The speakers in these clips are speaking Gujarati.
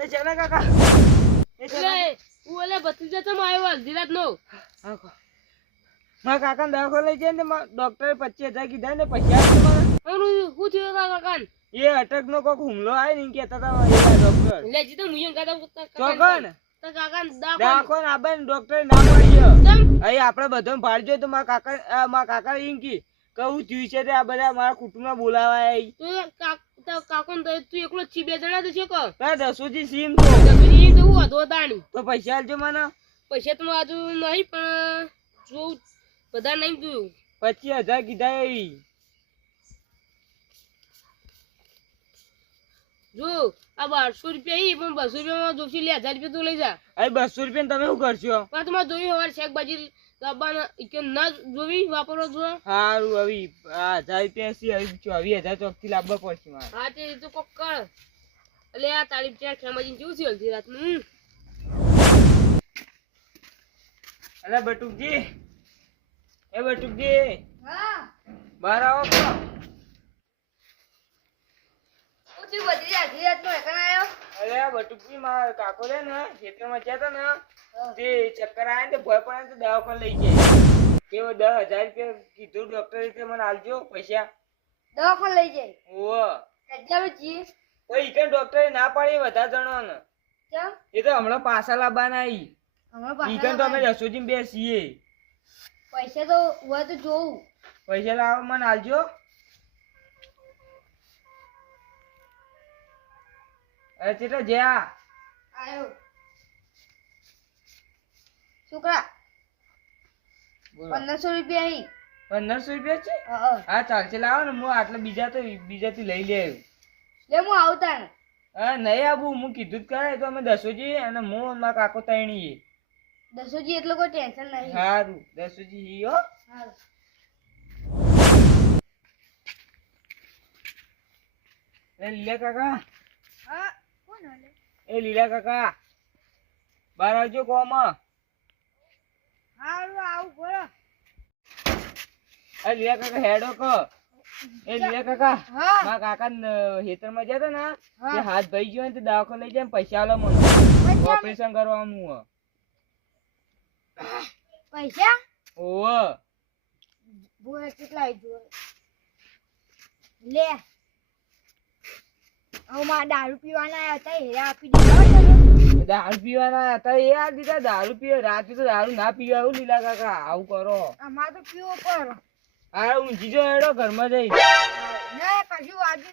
એટલે ચાલે કાકા એટલે ઓલે ભત્રીજા ચમ આવ્યો હલ્દીરાત નો મારા કાકા દવાખાને લઈ જાય ને ડોક્ટરે 25,000 કીધા ને પૈસા શું થયું કાકા એ અટક નો કોક હુમલો આવે ને કેતા હતા ડોક્ટર લે જી તો મુયન કાકા ચોકન તો કાકા દવાખાને આબે ડોક્ટરે ના પાડ્યો અહીં આપણે બધો પાડજો તો મારા કાકા ઈંકી કહું થયું છે તે આ બધા મારા કુટુંબમાં બોલાવાય તો કાકો તું એકલો છી 2 જણા તો છે કો દસોજી સીમ દસોજી તો હું હતો તાણી તો પૈસા આલજો મને પૈસા તો આજુ નહીં પણ જો બધા નહીં જોયું 25,000 કીધા જો આ 1200 રૂપિયા ઈ પણ 200 રૂપિયામાં જોશી લે 1000 રૂપિયા તો લઈ જા અહીં 200 રૂપિયા તમે શું કરશો પણ તમારે જોઈ હવાર શાકભાજી લાવવાના કે ના જોવી વાપરો જો સારું હવે 1000 રૂપિયા સી હવે 24,000 ચોકથી લાવવા પડશે મારે હા તે તો કોક કર એટલે આ તારીફ ચાર ખેમાજી કેવું છે હલ્દી રાત નું અલે બટુકજી એ બટુકજી હા બહાર આવો તો ઉતી બધી આધી રાત નો એકન આયો અરે બટુકજી મારા કાકો રે ને ખેતરમાં જતા ને તે ચક્કર આયા ને ભય પડે તો દવાખાને લઈ જાય કે 10,000 રૂપિયા કીધું ડોક્ટરે કે મને આલજો પૈસા દવાખાને લઈ જાય ઓહ કેટલા બચી કોઈ ઈકન ડોક્ટરે ના પાડી વધારે જણો ને કેમ એ તો હમણાં પાછા લાવવાના આવી હમણાં ઈકન તો અમે પાછા રસોજી બે છીએ પૈસા તો હોય તો જોઉં પૈસા લાવો મને આલજો અરે ચેટા જ્યાં આયો છોકરા 1500 રૂપિયા અહીં 1500 રૂપિયા છે હા હા ચાલશે લાવો ને હું આટલા બીજાથી લઈ લે લે હું આવતા ને હા નહીં આવું હું કીધું જ કરે તો અમે દસોજી અને હું મારા કાકો તણીએ દસોજી એટલે કોઈ ટેન્શન નહીં સારું દસોજી હો હારું એ લીલા કાકા હા કોણ હલે એ લીલા કાકા બહાર આવજો કોમાં હારું આવું બોલો એ લીલા કાકા હેડો કો એ લીલા કાકા હા મારા કાકા ખેતરમાં જતા ને હા. તે હાથ ભાઈ ગયો ને તે દવાખાને લઈ જાય ને પૈસા આલો મને ઓપરેશન કરવાનું હો પૈસા ઓહ બોલે કેટલા આઈ લે હવે માં દારૂ પીવાના હતા હેરા આપી દીધા દારૂ પીવાના હતા એ આ દીધા દારૂ પીવે રાતે તો દારૂ ના પીવા આવું લીલા કાકા આવું કરો અમાર તો પીવો પર આ ઊંઘી હેડો ઘરમાં જઈ ના કશું વાજુ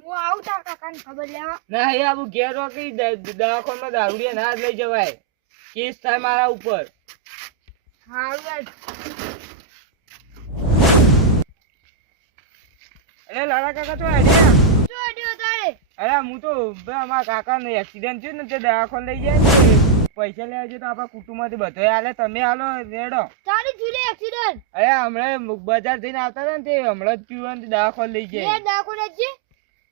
હું આવતા કાકાને ખબર લેવા ના એ આવું ઘેર રોકી દવાખાનામાં દારૂડિયા ના જ લઈ જવાય કેસ થાય મારા ઉપર હારું અરે લાલા કાકા તો હેડ્યા શું અડ્યો તારે અરે હું તો મારા કાકાને એક્સિડન્ટ થયું ને તે દવાખાને લઈ જાય ને પૈસા લેવા જોઈએ તો આપણા કુટુંબમાંથી બધો હાલે તમે હાલો રેડો તારી જુલે એક્સિડન્ટ અરે હમણાં બજાર જઈને આવતા હતા ને તે હમણાં જ પીવા ને દવાખાને લઈ લે જાય દાખો ને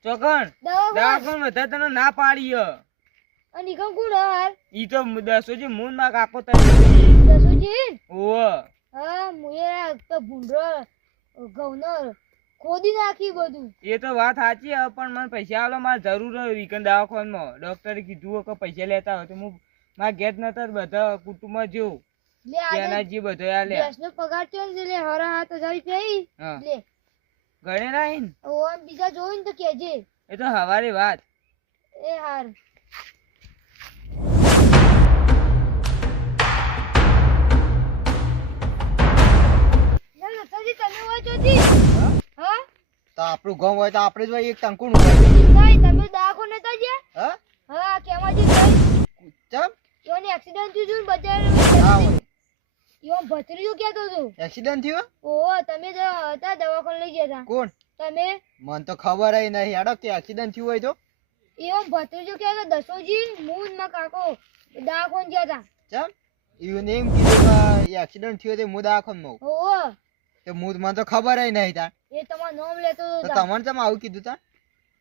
ચોકણ દવાખાને વધારે તને ના પાડી અને નિકમ કોણ હાર ઈ તો દસોજી મૂન માં કાકો તને દસોજી ઓહ હા મુએ તો ભૂંડરો ગવનો ખોદી નાખી બધું એ તો વાત સાચી હવે પણ મને પૈસા આલો મારે જરૂર હોય વીકેન્ડ દવાખાનામાં ડોક્ટરે કીધું કે પૈસા લેતા હોય તો હું મારા ઘેર નતા બધા કુટુંબમાં જેવું લે આજે એનાજી બધો આલે ગેસનો પગાર થયો ને લે હરા 7000 રૂપિયા હા લે ગણે નહીં ઓ બીજા જોઈને તો કેજે એ તો હવારી વાત એ હાર ના નતાજી તમે હોય જોજી હા તો આપણું ગામ હોય તો આપણે જ હોય એક ટંકુનું હોય નહીં તમે દાખો નતા ગયા હા હા કેમાજી ગઈ ચમ યોને એક્સિડન્ટ થયું ને બજાર હા હોય યો ભત્રીજો કેતો હતો એક્સિડન્ટ થયો ઓહો તમે તો હતા દવાખાને લઈ ગયા હતા કોણ તમે મને તો ખબર ય નહીં હેડો કે એક્સિડન્ટ થયું હોય તો એવો ભત્રીજો કે દસોજી મૂન માં કાકો દવાખાને ગયા હતા ચમ એવું એમ કીધું કે એક્સિડન્ટ થયો તે હું દવાખાનામાં ઓહો તે મને તો ખબર ય નહીં તાર એ તમારું નામ લેતો તો હતો તમને ચમ આવું કીધું તાર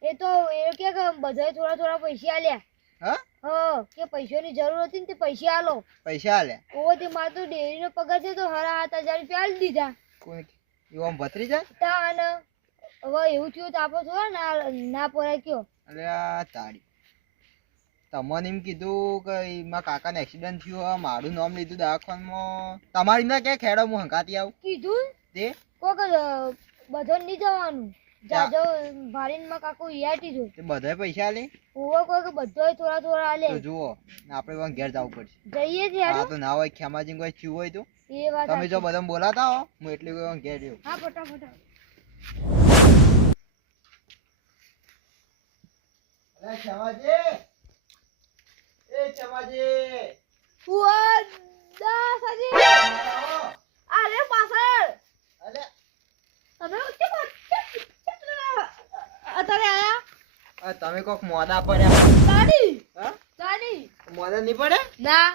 એ તો એ કે બધાએ થોડા થોડા પૈસા આલ્યા હા હા કે પૈસાની જરૂર હતી ને તે પૈસા આલો પૈસા આલ્યા ઓહો તે મારે તો ડેરીનો પગાર છે તો હરા 7000 રૂપિયા આલી દીધા કોઈ એવું આમ ભત્રી જાય તાન હવે એવું થયું તો આપો થોડા ના પડાય કયો અરે આ તારી તમને એમ કીધું કે મારા કાકાને એક્સિડન્ટ થયો હે, મારું નામ લીધું દવાખાનામાં. તમારી ના કે ખેડો હું હંકાતી આવું કીધું તે કોક બધો નહીં જવાનું જાજો ભારીનમાં કાકો યાટી જો તે બધાય પૈસા લે ઓવો કોક બધોય થોડા થોડા આલે તો જુઓ આપણે પણ ઘેર જવું પડશે. જઈએ છે હા યાર તો ના હોય ખેમાજી કોઈ થયું હોય તો એ વાત તમે જો બધા બોલાતા હો હું એટલે કોઈ ઘેર રહ્યો. હા ફટાફટ અરે ખેમાજી, એ ખેમાજી, ઉઆ દા સાજી આવો. અરે પાછળ અરે તમે અત્યારે આયા આ તમે કોક મોડા પડ્યા ગાડી હા ગાડી મોડા નહીં પડે? ના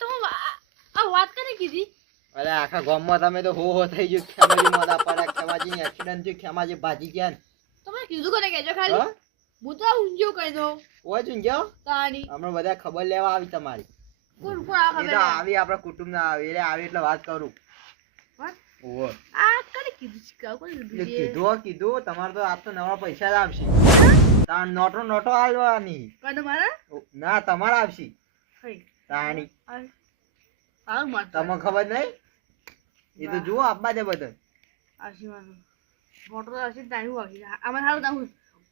તો આ વાત કરી કીધી અરે આખા ગામમાં તમે તો હો થઈ ગયું ખેમાજી મોડા પડ્યા, ખેમાજી એક્સિડન્ટ થયું, ખેમાજી ભાજી ગયા ને. તમે કીધું કોને કહેજો હા? ખાલી હું તો ઊંજો કહી દો ઓય ચુંગ્યો તાણી હમણાં બધા ખબર લેવા આવી તમારી. કોણ કોણ આ એ ખબર તો આવી આપણા કુટુંબ ના આવી એટલે આવી એટલે વાત કરું. વાત? ઓહો આ કરી કીધું છે કોણ એટલે કીધું તમારે તો આજ તો નવા પૈસા જ આવશે. તાણ નોટો આલવાની. કોણ મારા ના તમારા આવશે હઈ તાણી. આ માર તમને ખબર નહીં? એ તો જુઓ આપવા દે બધા. આશીર્વાદ મોટો આશી તાણી આવી આમાં હારું તા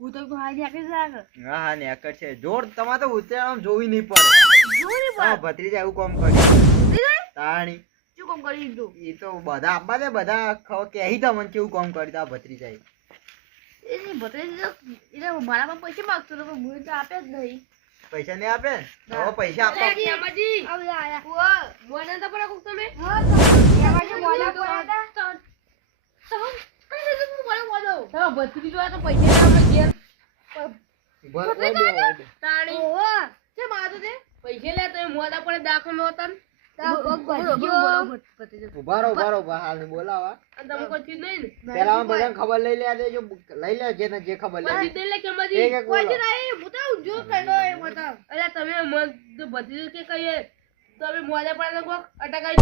હું તો હાઈ આકે જાગ હા હા નેકર છે જોર. તમારે તો ઉતરાણ જોવી નહીં પડે. જોરી હા ભત્રીજા એવું કામ કર્યું તાણી. શું કામ કરી દીધું એ તો બધા આપવા દે બધા કહી તમને કેવું કામ કર્યું તા ભત્રીજાએ. એ નહીં બતાવી એટલે મારા પાસે પૈસા માંગતો તો પણ હું તો આપે જ નહીં પૈસા નહીં આપે ને? હવે પૈસા આપવા ખેમાજી આવલા આયા ઉઆ મોના તો પડે કોક તમે હા તો મોડા પડ્યા હતા તમે ભત્રી જોયા તો પૈસા ના આપણે ઘેર બરાબર. તાણી ઓહો કે માતો તે પૈસા લે તો મોડા પડે દાખલ હતા ને તા પગ ભરી ગયો ઉભા રહો હાલ બોલાવા. અને તમે કોઈ ચીજ નહીં ને પેલા આમ બધાને ખબર લઈ લે દેજો. લઈ લે જે ને જે ખબર લે. પછી દે લે ખેમાજી એક એક બોલો. નહીં હું તો ઊંજો કહી દો એ મતા અરે તમે મન તો ભત્રી કે કહીએ તમે મોડા પડે તો કોક અટકાઈ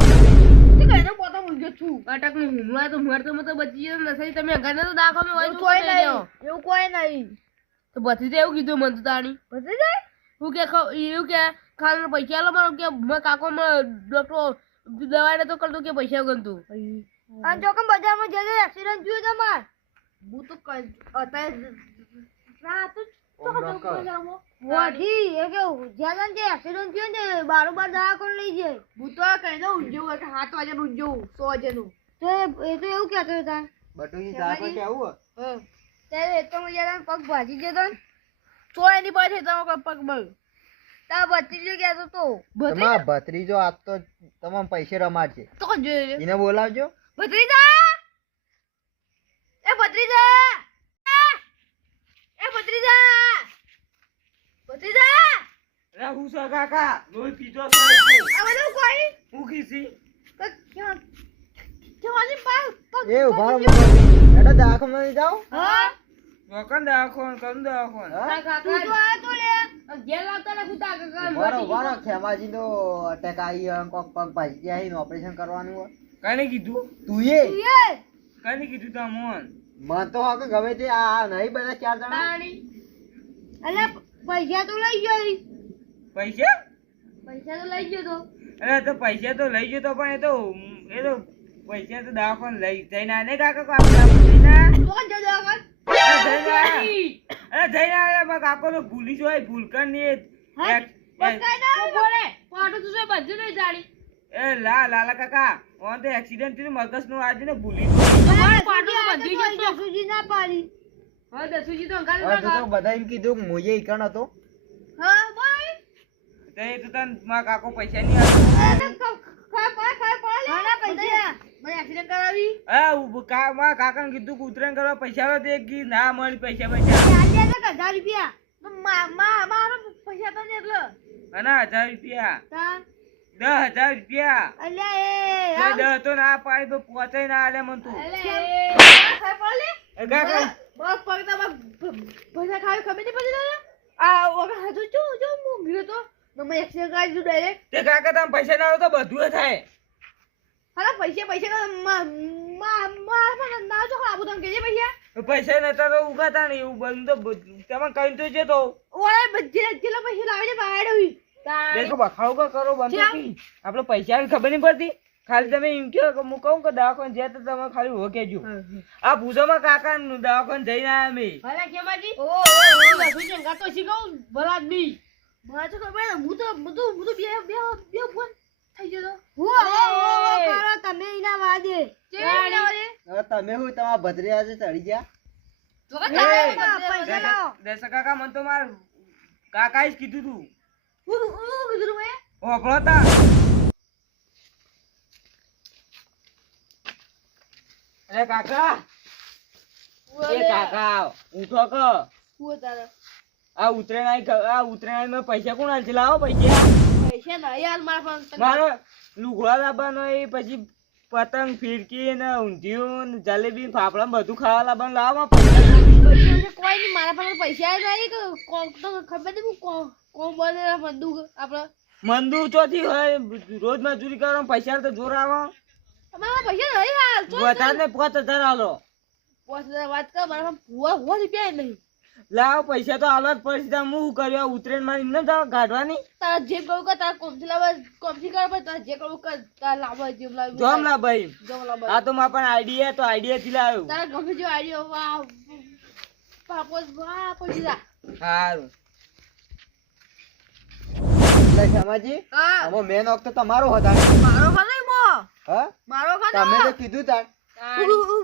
તે કહી દો પોતા ઊંજો છું અટક નું હુમલા તો મર તો બચી ગયો નસરી તમે ઘરે તો દાખલ હોય એવું કોઈ નહીં એવું કોઈ નહીં તો ભત્રી એવું કીધું મન તો તાણી બધી જાય હું કે એવું કે ખાલી પૈસા આલો મારો કે મેં કાકો ડોક્ટર દવા ને તો કરતો કે પૈસા ગણતું અને જો કે બજારમાં જે એક્સિડન્ટ થયો તમાર હું તો અત્યારે રાત ઓમ નકર. વાઢી એ કે જ્યાં જે એક્સિડન્ટ થયો ને બારોબાર દવાખાને લઈ જાય હું તો કહી દઉં ઊંજો કે 7 વાગે ઊંજો 100 વાગેનું તો એ તો એવું કહેતો હતા બટુજી દાખલ કેવું હે? ત્યારે એ તો યાર પગ ભાજી જતો ને તો એની પાસે તમારો પગ બળ તા ભત્રીજો કહેતો તો તમારા ભત્રીજો આજ તો તમામ પૈસે રમાડશે. તો કોણ જોઈ એને બોલાવજો. ભત્રીજા એ ભત્રીજા એ ભત્રીજા ભત્રીજા અરે હું છો કાકા લોહી પીતો છો આ બધું કોઈ હું ખીસી ક્યાં કેવાની પગ એ ઉભા રહો. એડો દાખલ નહીં જાઓ. હા વકન દાખોન કમ દાખોન હા? તું તો આ તો લે ઘેર લાવતા ને કુતા ઉભા રહો. ખેમાજી તો અટેક આવી હે, કોક પગ ભાજી ગયા હે, ઓપરેશન કરવાનું હોય. કને કીધું તું એ કને કીધું તમોન મન તો હવે ગમે તે આ નહીં બધા 4 જણા. તાણી અલે પૈસા તો લઈ ગયો પૈસા પૈસા તો લઈ ગયો તો અરે તો પૈસા તો લઈ ગયો તો પણ એ તો પૈસા તો દાખોન લઈ જઈને આને કાકા કો આપણે જઈને તો જ દવાખાન અરે જઈને આને મારા કાકો તો ભૂલી જોય ભૂલકર ની પકાઈ ના બોલે પાટો તો સે બધું નહીં જાણી એ લાલા કાકા ઓન તો એક્સિડન્ટ થયું મગજ નું આજે ને ભૂલી તમારે પાટો તો બધી જ હતો સુજી ના પાડી હા દસુજી તો અંગાલ હવે તો બધા એમ કીધું કે મોજે ઈકણ હતો. હા બોલ તો એ તો તને મારા કાકો પૈસા નહીં આપે મને એક્સિડન્ટ કરાવી હા મારા કાકા ને કીધું કે ઉતરાયણ કરવા પૈસા આવે તો એ કી ના મળી પૈસા પૈસા રૂપિયા મારો પૈસા તો એટલો અને 1000 રૂપિયા તા 10,000 રૂપિયા અલ્યા એ 10 તો ના પાડી તો પહોંચાઈ ના આલે મન તું એ કાકા બસ પગતા પૈસા ખાવી ખબર નહીં પડી તને આ વગર હજુ જો હું ગયો તો તમે એક્સિડન્ટ કરી દીધું ડાયરેક્ટ તે કાકા તમે પૈસા ના આવે તો બધું થાય હાલા પૈસા ના જો આપું તમે કેજે પૈસા પૈસા નતા તો ઉગાતા ને એવું બંધ તો તમે કઈ તો છે તો ઓય બધે કેટલા પૈસા લાવીને બહાર આવી દેખો બખાડો કા કરો બંધ તો કી આપણે પૈસા ખબર નહીં પડતી ખાલી તમે એમ કહો કે હું કહું કે દવાખાને જાય તો તમે ખાલી હો કેજો આ ભૂસોમાં કાકા નું દવાખાને જઈને આયા મે ભલા કેમાજી ઓ લખું છે ગાતો શીખવું ભલા આદમી મને તો ખબર હું તો બે ફોન થઈ ગયો હું કરો તમે એના વાદે એના વાદે હવે તમે હું તમારા ભદ્રિયા છે ચડી ગયા પૈસા લાવો દસ કાકા મને તો માર કાકા જ કીધું તું હું કીધું મેં ઓભળો તા અરે કાકા એ કાકા ઉઠો કે હું તારે આ ઉત્તરાયણ માં પૈસા કોણ હાલશે લાવો પૈસા પૈસા ના યાર મારા પણ મારો લુગડા લાવવાનો એ પછી પતંગ ફિરકી ને ઊંધિયું ને જલેબી ને ફાફડા ને બધું ખાવા લાવવાનું લાવો પૈસા કોઈ નહીં મારા પાસે પૈસા નહીં કે તો ખબર નહીં કોણ બોલે બંદૂક આપડે મંદુ ચોથી હોય રોજ મજૂરી કરો પૈસા તો જોર આવો અમારા પૈસા નહીં હાલ વધારે ને 5000 હાલો 5000 વાત કર મારા પાસે રૂપિયા નહીં લાવો પૈસા તો હાલવા જ પડશે તાર હું શું કર્યું ઉત્તરાયણ મારી ન જાવ ગાઢવાની તારા જે કહું કે તારા કોમથી લાવવા કોમથી કર પણ તારા જે કહું કે તારા લાવવા જેમ લાવ જોમ લા ભાઈ જેમ લાવ આ તો મારા પણ આઈડિયા તો આઈડિયા થી લાવ્યો તારા ગમે જો આઈડિયા વાહ પાપોસ વાહ પડી જા સારું એટલે શ્યામાજી હા આમાં મેન વખત તો તમારો હતા મારો ખાલી મો હા મારો તમે તો કીધું તાર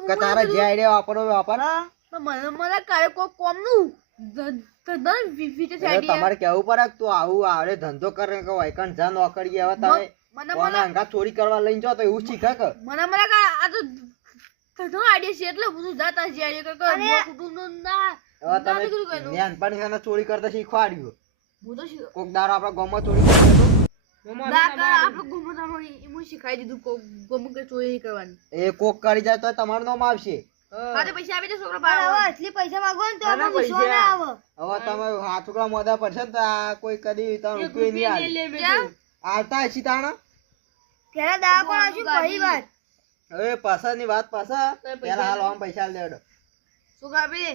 કે તારા જે આઈડિયા વાપરો વાપર મને કરે કોઈ કોમ નું ધંધો વિચે એટલે તમારે કેવું પડે કે તું આવું આવડે ધંધો કરે કે વાયકણ જા નોકરી હવે તમે કોના અંગા ચોરી કરવા લઈને જો તો એવું શીખે કે મને આ તો ધંધો આઈડિયા છે એટલે બધું જાતા છે આઈડિયા કે કુટુંબ ના હવે તમે જ્ઞાનપણ છે ને ચોરી કરતા શીખવાડ્યું હું તો કોક દારો આપણા ગામમાં ચોરી કરી આપણે ગુમરામાં એમ શીખાઈ દીધું ગોમું કે ચોરી નહીં કરવાની એ કોક કરી જાય તો તમારું નામ આવશે હા પૈસા આપી દે છોકરા પાડો હવે એટલી પૈસા માંગો ને તો આના અમે વિશ્વાસ ના આવે હવે તમે હાથુકડા મોદા પડશે ને તો આ કોઈ કદી તમે રૂપિયો નહીં આવે આવતા હશી તાણા ત્યારે દા પણ આશું પહેલી વાત હવે પાછળની વાત પાછા પેલા હાલ આમ પૈસા લેડો છોકરા આપી દે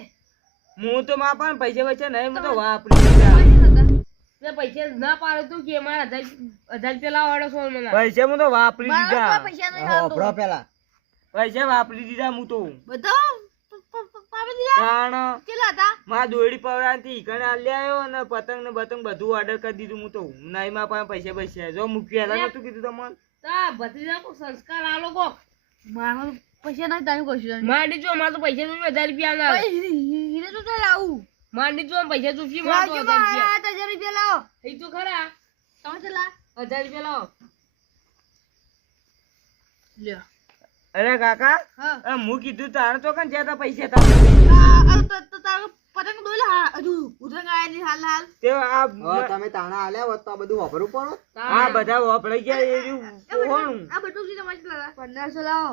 હું તો માં પણ પૈસા નહીં હું તો વાપરી દીધા પૈસા ના પાડે તું કે મારા 1000 રૂપિયા લાવવાનો છો મને પૈસા હું તો વાપરી મારા દીધા પૈસા નહીં હાલતો હોભળો પેલા પૈસા વાપરી દીધા હું તો બધા પાપી દીધા કારણ કેટલા હતા માં દોડી પવડાવતી ઈકણે આલી આવ્યો અને પતંગ ને બતંગ બધું ઓર્ડર કરી દીધું હું તો નહીં માં પણ પૈસા જો મૂકી પહેલા નતું કીધું તમને તા ભત્રીજા કો સંસ્કાર આ લોકો મારા પૈસા નહીં તારું કશું માંડી જો માર તો પૈસા નું 1000 રૂપિયા ના હીરે તો ચાલ આવું માંડી જો પૈસા ચૂકી માર તો 1000 રૂપિયા 1000 રૂપિયા લાવો એ તો ખરા તમે ચલા 1000 રૂપિયા લાવો લ્યો અરે કાકા હા હું કીધું તારે તો કન જ્યાં તા પૈસા તા તો તારો પતંગ દોઈ લા હજુ ઉતરંગ આયા ની હાલ તે આ હવે તમે તાણા આલ્યા હોત તો આ બધું વાપરવું પડો આ બધા વાપરાઈ ગયા એ રહ્યું કોહણું આ બધું છે તમારે લાવા 1500 લાવો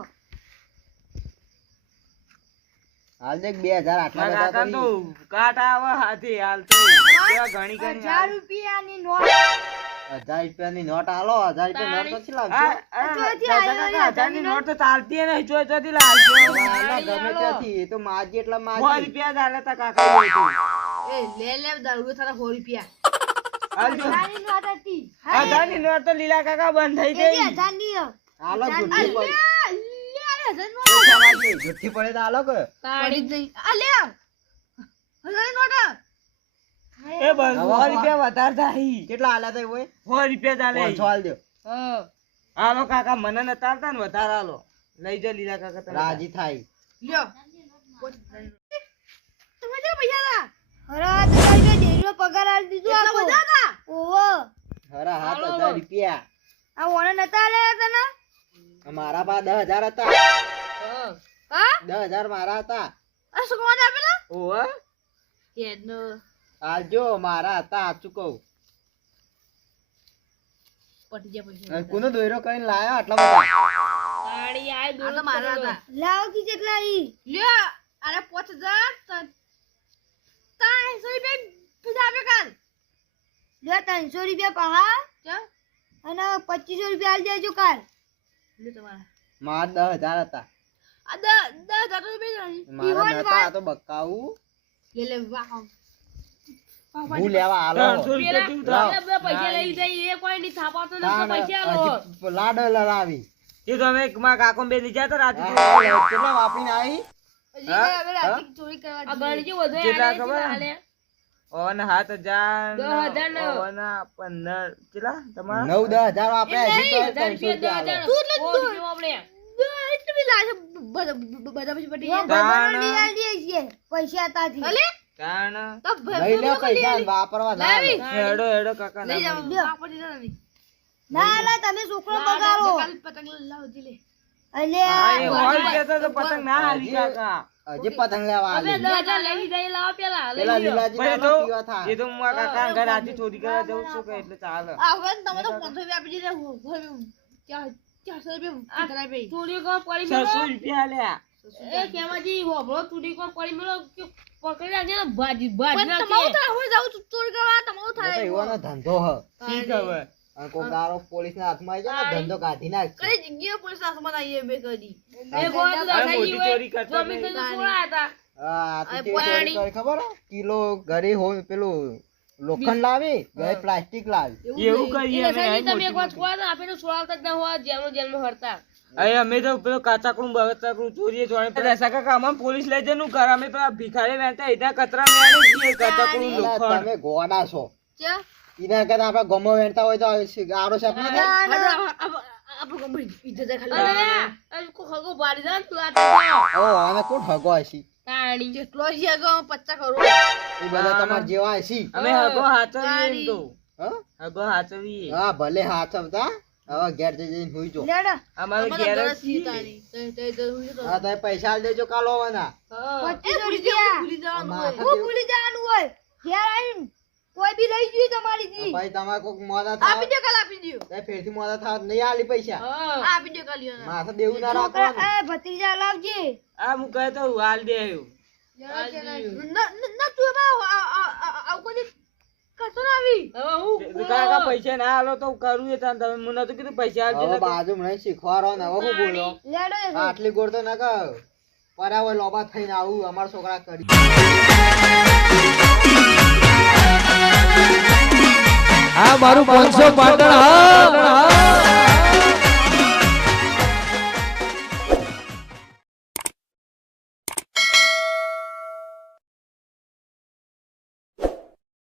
હાલ દેખ 2000 આટલા મારા બધા કાકા તો કરી કાટ આવે હાથી હાલ તો ત્યાં ઘણી ઘણી 1000 રૂપિયાની નોટ 1000 રૂપિયાની નોટ આલો 1000 રૂપિયા નોટ તો આ લાવજો ચોથી હજારની નોટ તો ચાલતી નહીં ચોથી લાવજો આલા ગમે ત્યાંથી એ તો માજી એટલા 100 માજી રૂપિયા ચાલે તા કાકા એ લે દારૂ થારા 100 રૂપિયા હાલજો 1000ની નોટ હતી 1000ની નોટ તો લીલા કાકા બંધ થઈ ગઈ 1000 ની આલો જુઠ્ઠી પડે લે 1000 તો ચાલાકી, જુઠ્ઠી પડે તો આલો કે પડી જઈ આ લે 1000 નોટ એ બસ 100 રૂપિયા વધારે થાય કેટલા આલ્યા તા ઓય 100 રૂપિયા ચાલે 500 આલ દો હા હાલો કાકા મને નતા આવતા ને વધારે હાલો લઈ જાઓ લીલા કાકા તમે રાજી થાય લ્યો તમે જો પૈસા લા હરા તો તારે ડેરીનો પગાર આલ દીધો આખો બધા હતા ઓહો હરા 7000 રૂપિયા આ ઓને નતા આલ્યા તને મારા પા 10000 હતા હા હા 10000 મારા હતા આ શું કોને આપેલા ઓહો કેનો આલજો મારા હતા સાચું કહું પટી જા પૈસા કોનો દોયરો કરીને લાયો આટલા બધા તાળી આય આ તો મારા હતા લાવ કી કેટલા ઈ લ્યો અરે 5000 300 રૂપિયા પીધા આપે કાલ લ્યો 300 રૂપિયા પહા ચા અને 2500 રૂપિયા આલ દેજો કાલ લ્યો તમારા મારા 10000 હતા આ 10,000 રૂપિયા મારા નતા આ તો બકાવું હું લેવા આલો 300 રૂપિયા તું થાવ. પેલા પૈસા લઈ જાય એ કોઈ નહીં થાપાતો નથી તો પૈસા લો હજી લાડ લડાવી તે તો અમે મારા કાકો બે ની જતા રાતે કેટલા વાપરીને આવી આ ગણજી વધુ કેટલા આલે છે ખબર? આલે. ઓન 7,000 10,000 ને ઓન 15 કેટલા તમારા 9-10,000 વાપરે હજી તો 1000 રૂપિયા 300 10,000 આપણે પૈસા તાથી તાણ લઈ લે પૈસા અને વાપરવા ના આલો. હેડો હેડો કાકા ના ના લા તમે છોકરો બગાડો અલે હા, એ હોલ કહેતો તો પતંગ ના આવી કાકા હજી પતંગ લેવા આલી. 10,000 લઈ જાય લાવો પેલા લઈ પેલા લ્યો. લીલાજી પછી ના તો પીવા થા. એ તો હું મારા કાકા ઘર આથી ચોરી કરવા જઉં છું કે એટલે ચાલે ચોરી કોણ પડી 600 મેલો રૂપિયા લ્યા એ કેમાજી હોભળો ચોરી કોણ પડી મેલો કે પકડી રાખજે ને ભાજી નાખે. એ તો એવાનો ધંધો હ શી ખબર અને કોઈ ગારો પોલીસના હાથમાં આવી જાય ને ધંધો કાઢી નાખશે. એ ગોળ તો આ દસાઈ મોટી ગયું ચોરી કરતા જમીન નહીં. તો સોળા હતા. આ તો કેવી ચોરી કરી ખબર હે? કિલો ઘરે હોય પેલું લોખંડ લાવી ઘરે પ્લાસ્ટિક લાવી એવું કરીએ એટલે અમે સાહેબ તમે એક વાત મોટી કહો ને આપણે તો સોળાવતા જ ના હોય જેલમાં હરતા. અરે અમે તો પેલો કાચાકડું બગચાકડું ચોરીએ જોડે પેલા સકા કામ પોલીસ લઈ જાય નું કર અમે પેલા ભિખારી વેચતા એના કચરા મેળી જઈએ કાચાકડું અલા, લોખંડ તમે ગોડા છો એના કરતા આપડે ગમો વેણતા હોય તો ગારો સાપ ના થાય. અરે આ કોઈ ખગો બાળી જાય ને તું આ તો જાઓ. ઓ આને કોણ હગો હશી તાણી. એ બધા તમાર જેવા હશી. અમે હગો હાચવીએ એમ તો હા હગો હાચવીએ હા ભલે હાચવતા હવે ઘેર જઈને હુઈ જો. લેડો અમારે ઘેર જ છીએ. હા તમે પૈસા આલી દેજો કાલ આવવાના. હા. 25 રૂપિયા માથા હું જેવું. ભૂલી જવાનું હોય ઘેર આવીને કોઈ બી લઈ ગયું તમારી થી ભાઈ તમારે કોક મોડા થાવ તમે ફેરથી મોડા થાવ નહીં આલી પૈસા હા. માથા દેવું ના રાખવાનું. છોકરા એ ભત્રીજા લાવજે આ હું કહે તો હાલ દે આવ્યું હવે હું કાકા પૈસા ના આલો તો કરું એ તાન તમે મને તો કીધું પૈસા હવે આપજે બાજુ મને શીખવાડો ને હવે શું બોલો લેડો આટલી ગોળ તો ના કર પરાવે લોબા થઈને આવું અમારા છોકરા કરી આ મારું 500 પાટણ હા